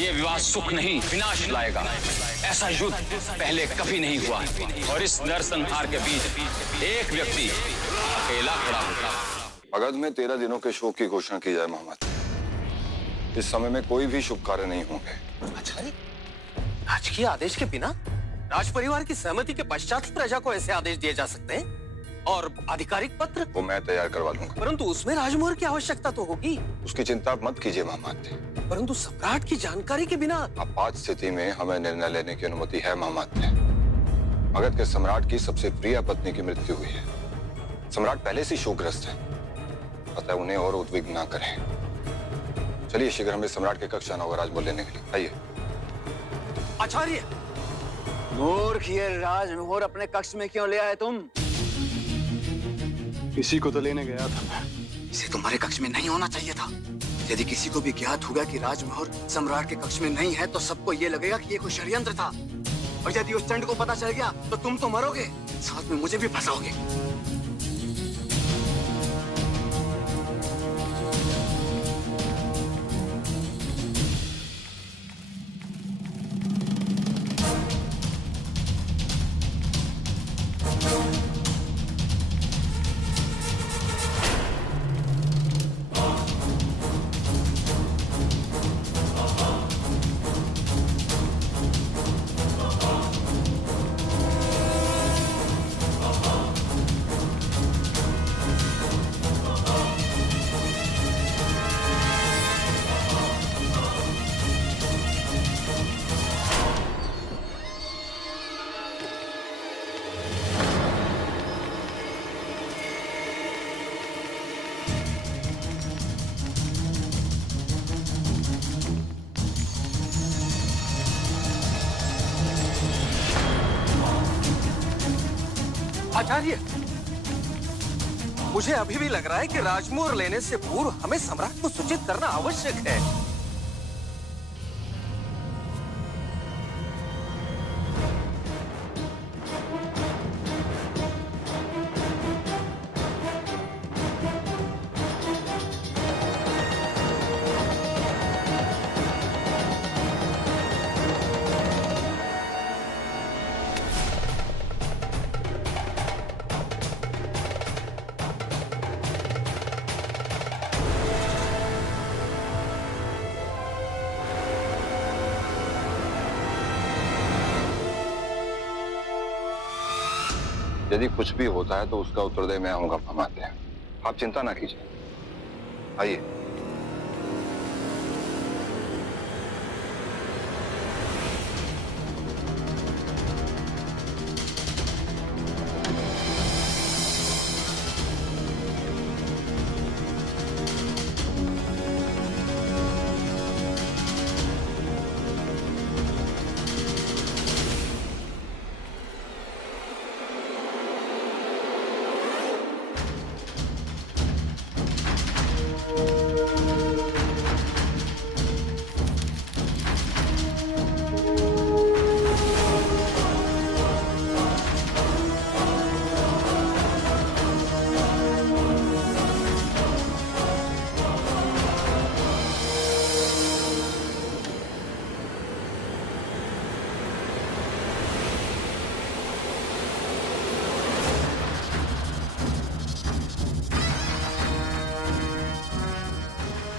ये विवाह सुख नहीं विनाश लाएगा। ऐसा युद्ध पहले कभी नहीं हुआ और इस नरसंहार के बीच एक व्यक्ति अकेला खड़ा होगा। मगध में 13 दिनों के शोक की घोषणा की जाए मोहम्मद। इस समय में कोई भी शुभ कार्य नहीं होंगे। आचार्य, राजकीय आदेश के बिना राज परिवार की सहमति के पश्चात ही प्रजा को ऐसे आदेश दिए जा सकते हैं? और आधिकारिक पत्र? वो मैं तैयार करवा लूंगा। परंतु उसमें राजमोहर की आवश्यकता तो होगी। उसकी चिंता मत कीजिए मोहम्मद। परंतु सम्राट की जानकारी के बिना आपात स्थिति में हमें निर्णय लेने की अनुमति है मोहम्मद। मगध के सम्राट की सबसे प्रिय पत्नी की मृत्यु हुई है। सम्राट पहले से शोकग्रस्त है, अतः उन्हें और उद्विग्न न करें। चलिए शीघ्र हमें सम्राट के कक्ष आना होगा राजमोहर लेने के लिए। आइए। आचार्य, मूर्ख, ये राजमोहर अपने कक्ष में क्यों ले आए तुम? किसी को तो लेने गया था मैं। इसे तुम्हारे कक्ष में नहीं होना चाहिए था। यदि किसी को भी ज्ञात होगा कि राजमोहर सम्राट के कक्ष में नहीं है, तो सबको ये लगेगा कि ये कोई षड्यंत्र था। और यदि उस चंड को पता चल गया तो तुम तो मरोगे, साथ में मुझे भी फंसाओगे। आचार्य, मुझे अभी भी लग रहा है कि राजमोहर लेने से पूर्व हमें सम्राट को सूचित करना आवश्यक है। यदि कुछ भी होता है तो उसका उत्तरदायी मैं होऊंगा मोहम्मद। आप चिंता ना कीजिए। आइए।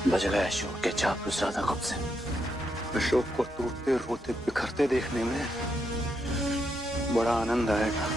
बज गए अशोक के चाप ज्यादा कब से। अशोक को टूटते रोते बिखरते देखने में बड़ा आनंद आएगा।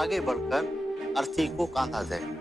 आगे बढ़कर अर्थी को काटा जाए।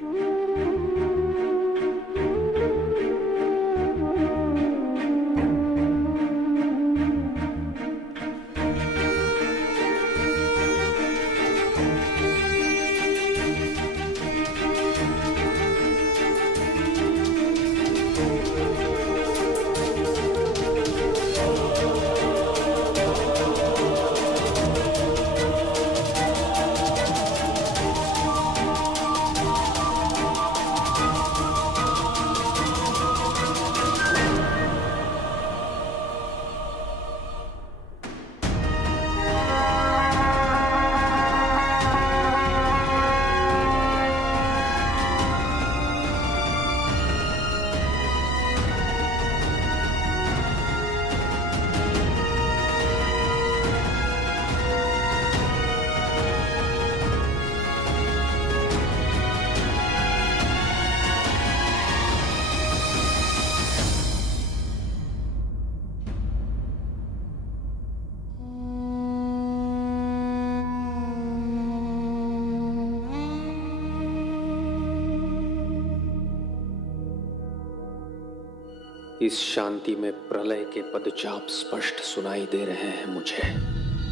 इस शांति में प्रलय के पदचाप स्पष्ट सुनाई दे रहे हैं मुझे,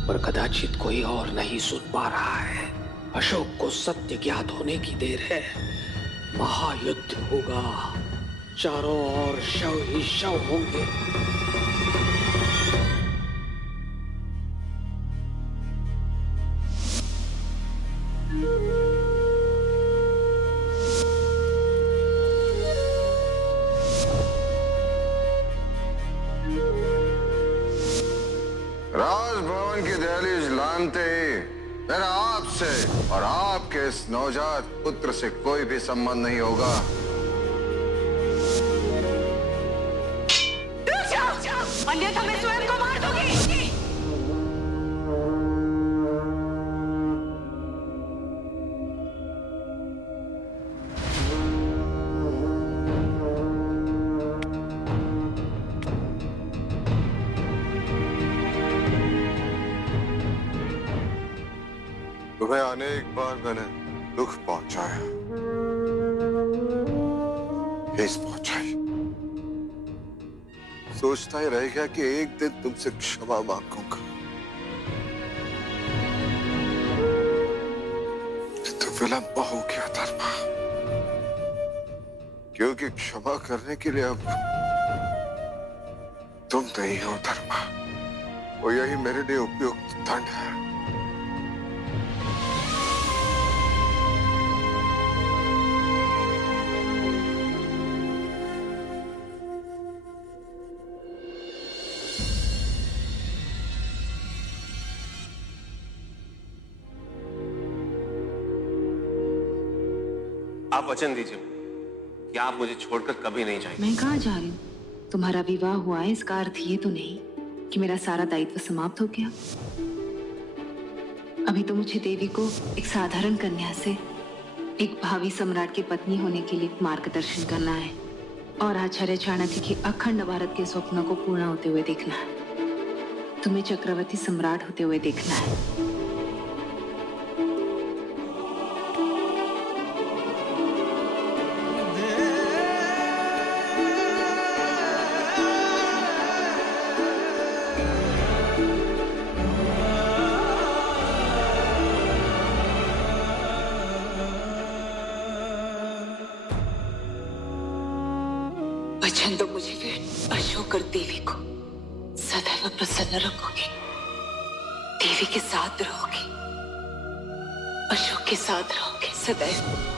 पर कदाचित कोई और नहीं सुन पा रहा है। अशोक को सत्य ज्ञात होने की देर है। महायुद्ध होगा, चारों ओर शव ही शव होंगे। राजभवन की दहलीज लानते ही मेरा आपसे और आपके इस नवजात पुत्र से कोई भी संबंध नहीं होगा। अन्यथा मैं स्वयं को मार दूंगी। तुम्हें अनेक बार मैंने दुख पहुंचाया, ठेस पहुंचाई। सोचता ही रह गया कि एक दिन तुमसे क्षमा मांगूंगा, तो विलंब हो गया धर्मा, क्योंकि क्षमा करने के लिए अब तुम नहीं हो धर्मा, और यही मेरे लिए उपयुक्त दंड है। आप वचन दीजिए कि आप मुझे छोड़कर कभी नहीं जाएंगे। मैं कहाँ जा रही हूँ? तुम्हारा विवाह हुआ है, इसका अर्थ ये तो नहीं कि मेरा सारा दायित्व समाप्त हो गया। अभी तो मुझे देवी को एक साधारण कन्या से एक भावी सम्राट की पत्नी होने के लिए मार्गदर्शन करना है, और आचार्य चाणक्य की अखंड भारत के स्वप्नों को पूर्ण होते हुए देखना है। तुम्हें चक्रवर्ती सम्राट होते हुए देखना है। वचन दो मुझे कि अशोक और देवी को सदैव प्रसन्न रखोगे, देवी के साथ रहोगे, अशोक के साथ रहोगे सदैव।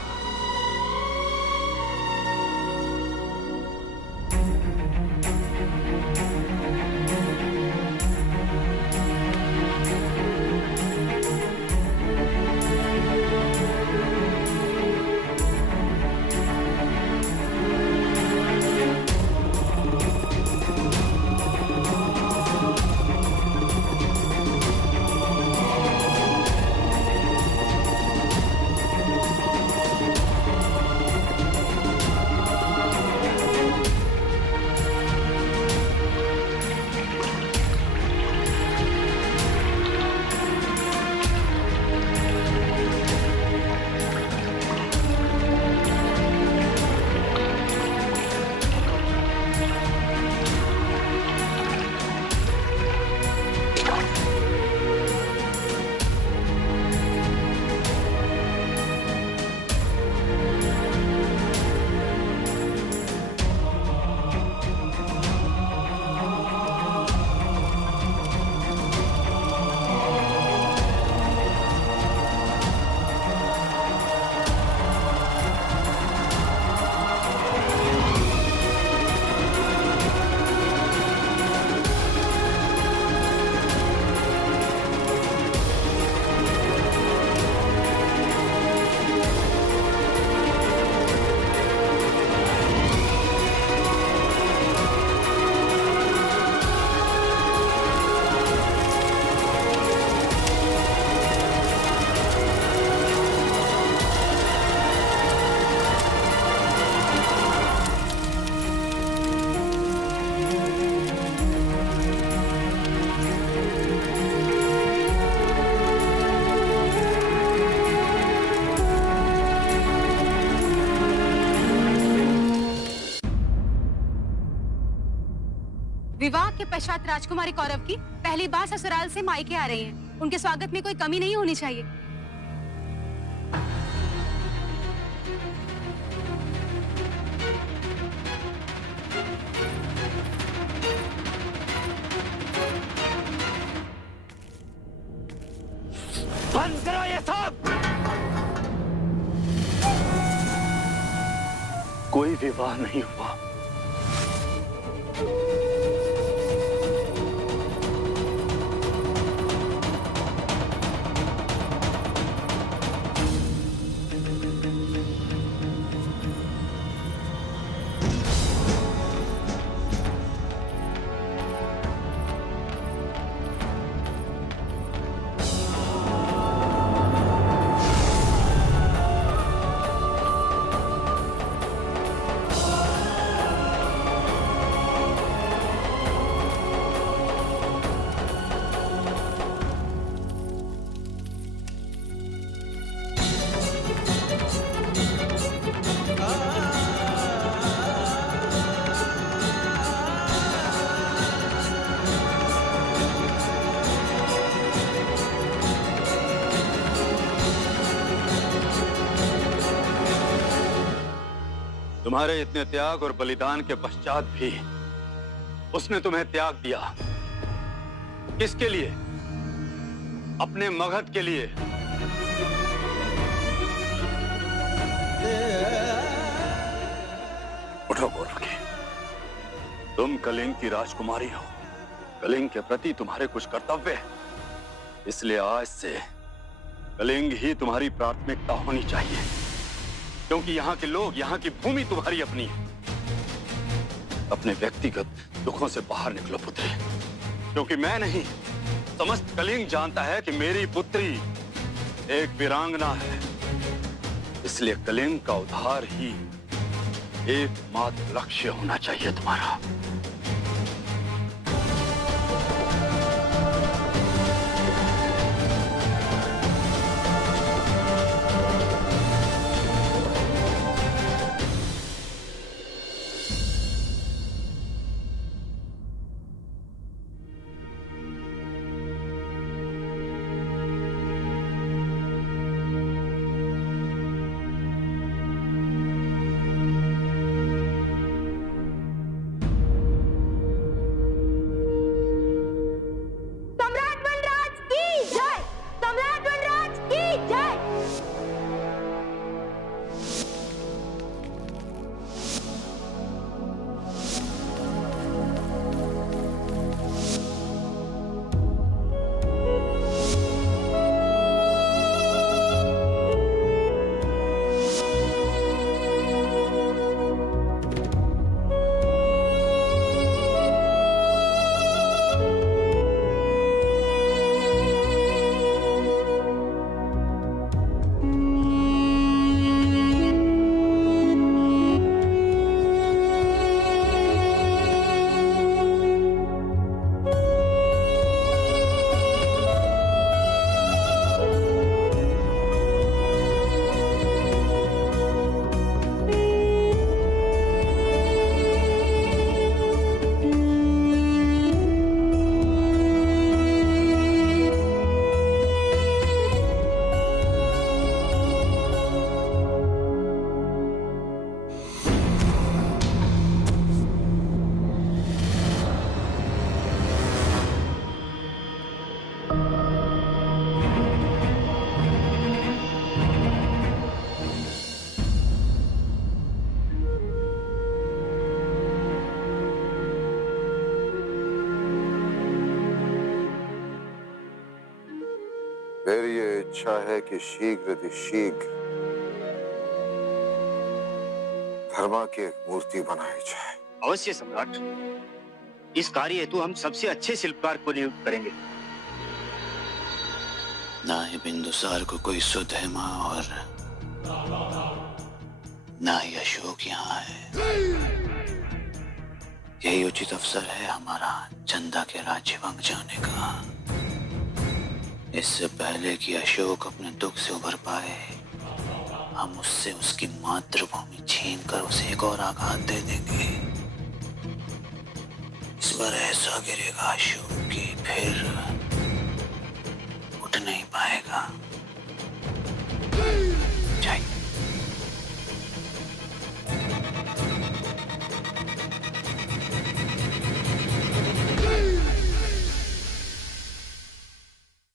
विवाह के पश्चात राजकुमारी कौरव की पहली बार ससुराल से मायके आ रही हैं। उनके स्वागत में कोई कमी नहीं होनी चाहिए। बंद करो ये सब। कोई विवाह नहीं हुआ। तुम्हारे इतने त्याग और बलिदान के पश्चात भी उसने तुम्हें त्याग दिया। किसके लिए? अपने मगध के लिए। उठो गोरखी, तुम कलिंग की राजकुमारी हो। कलिंग के प्रति तुम्हारे कुछ कर्तव्य है, इसलिए आज से कलिंग ही तुम्हारी प्राथमिकता होनी चाहिए, क्योंकि यहाँ के लोग, यहाँ की भूमि तुम्हारी अपनी है। अपने व्यक्तिगत दुखों से बाहर निकलो पुत्री, क्योंकि मैं नहीं, समस्त कलिंग जानता है कि मेरी पुत्री एक वीरांगना है। इसलिए कलिंग का उद्धार ही एकमात्र लक्ष्य होना चाहिए तुम्हारा। मेरी ये इच्छा है कि शीघ्र धर्मा की एक मूर्ति बनाई जाए। अवश्य सम्राट, इस कार्य हेतु हम सबसे अच्छे शिल्पकार को नियुक्त करेंगे। ना ही बिंदुसार को कोई सुध है माँ, और ना ही अशोक यहाँ है। यही उचित अवसर है हमारा चंदा के राज्यवंग जाने का। इससे पहले कि अशोक अपने दुख से उभर पाए, हम उससे उसकी मातृभूमि छीन कर उसे एक और आघात दे देंगे। इस पर ऐसा गिरेगा अशोक की फिर